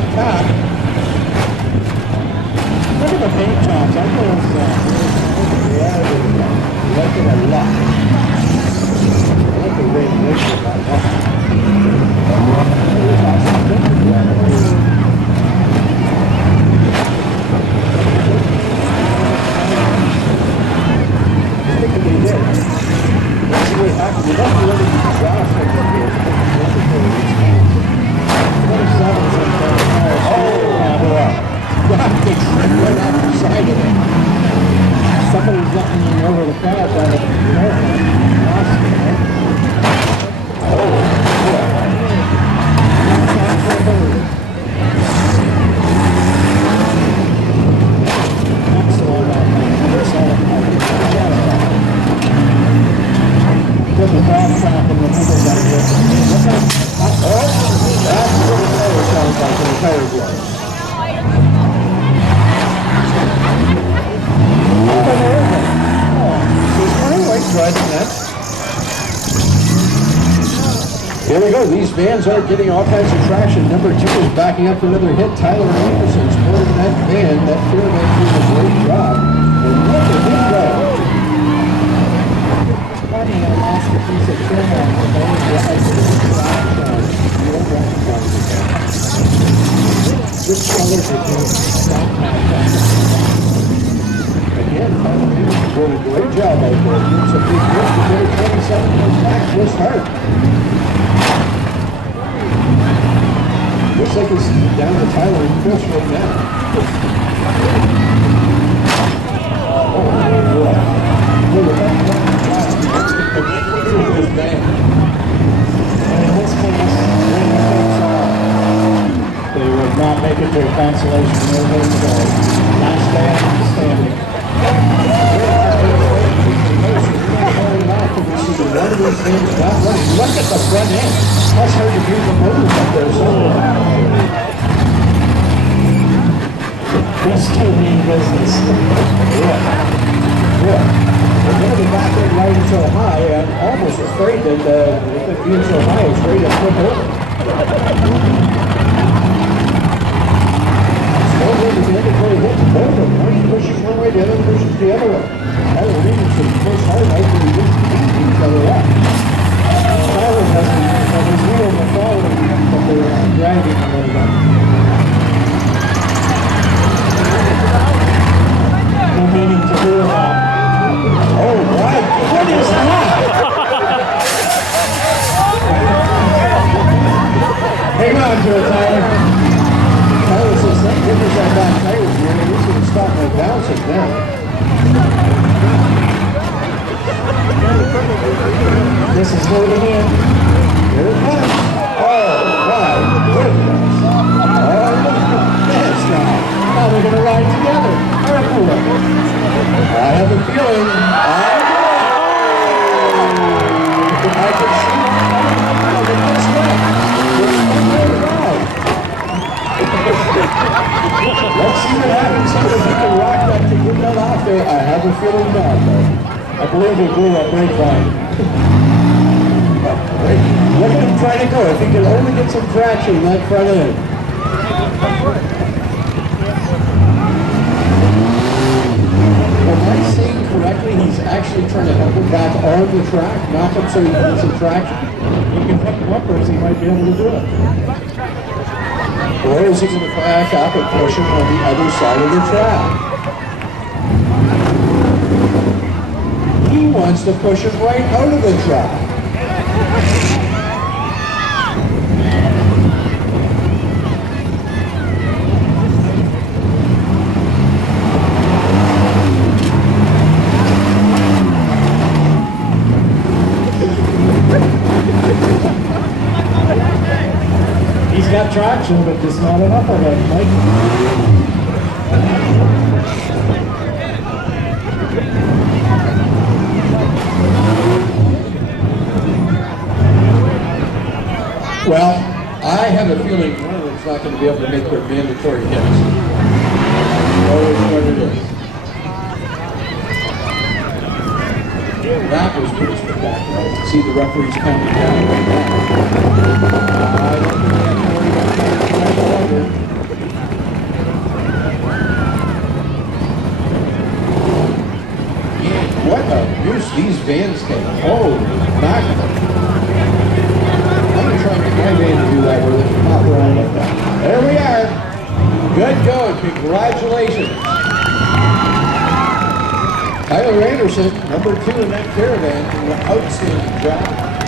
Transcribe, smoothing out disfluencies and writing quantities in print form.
second pack. Look at the paint jobs. I know it's I like it a lot. I like the way it looks with that one. I think that they did. That's really happy. We're not really exhausted from here. 27 is in front of the tires. Right off the side of it. Somebody's letting me over the path on it. There's a dog trap in the middle of that here. That's what the tire sounds like in the tire blow. Here we go. These vans are getting all kinds of traction. Number 2 is backing up for another hit. Tyler Anderson sporting that van. That Fairgrounds did a great job. And look at him go. Funny, I lost a piece of trim on the van. This color again, doing a great job out there. Doing some big work to get 27 goes back just hard. Looks like it's down to Tyler and Chris right now. Oh, boy. Look at this band. And in this case, they would not make it to a consolation over today. Last band standing. Look at the front end. That's hard to do the motors up there. So they're still mean business. Yeah. We're going to be back in riding so high. I'm almost afraid that if it being so high, it's ready to flip over. Slow way to get it before he hits both of them. One pushes one way, the other pushes the other way. I was reading some first highlight where we just beat each other up. Tyler has his wheel in the following, but they're dragging a little bit. No meaning to do that. Oh, right. What is that? Hang on to it, Tyler. Tyler says, thank goodness I got tires here. At least it'll stop my bouncing now. This is moving in. Here it comes. Oh, my goodness. Oh, that's right. Now they're going to ride together. I have a feeling. I can see this way. Let's see what happens here. If he can rock that to get that off there. I have a feeling not, though. I believe he blew that grapevine. Look at him trying to go. If he can only get some traction in that front end. Am I saying correctly? He's actually trying to help him back on the track, knock him so he can get some traction. He can hook him up, or he might be able to do it. Or is he going to back up and push him on the other side of the track? He wants to push him right out of the track. He's got traction, but just not enough of it, Mike. Well, I have a feeling one of them's not going to be able to make their mandatory hits. Always what it is. That was pretty spectacular. To see the referees counting down right now. I don't think we have to worry about that longer. these vans can hold back. I'm going to try and get my van to do that where they can pop around like that. There we are. Good going. Congratulations. Tyler Anderson, number 2 in that caravan, did an outstanding job.